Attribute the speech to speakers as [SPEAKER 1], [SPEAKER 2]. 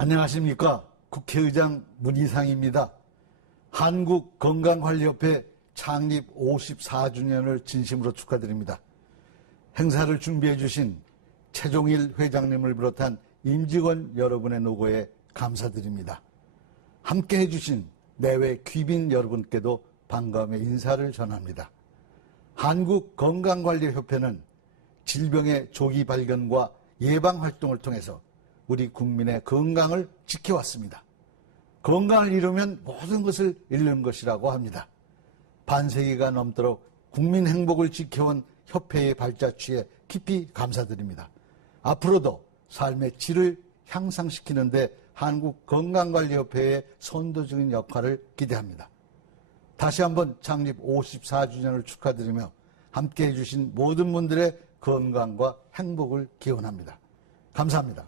[SPEAKER 1] 안녕하십니까. 국회의장 문희상입니다. 한국건강관리협회 창립 54주년을 진심으로 축하드립니다. 행사를 준비해 주신 최종일 회장님을 비롯한 임직원 여러분의 노고에 감사드립니다. 함께 해주신 내외 귀빈 여러분께도 반감의 인사를 전합니다. 한국건강관리협회는 질병의 조기 발견과 예방 활동을 통해서 우리 국민의 건강을 지켜왔습니다. 건강을 잃으면 모든 것을 잃는 것이라고 합니다. 반세기가 넘도록 국민 행복을 지켜온 협회의 발자취에 깊이 감사드립니다. 앞으로도 삶의 질을 향상시키는데 한국건강관리협회의 선도적인 역할을 기대합니다. 다시 한번 창립 54주년을 축하드리며 함께 해주신 모든 분들의 건강과 행복을 기원합니다. 감사합니다.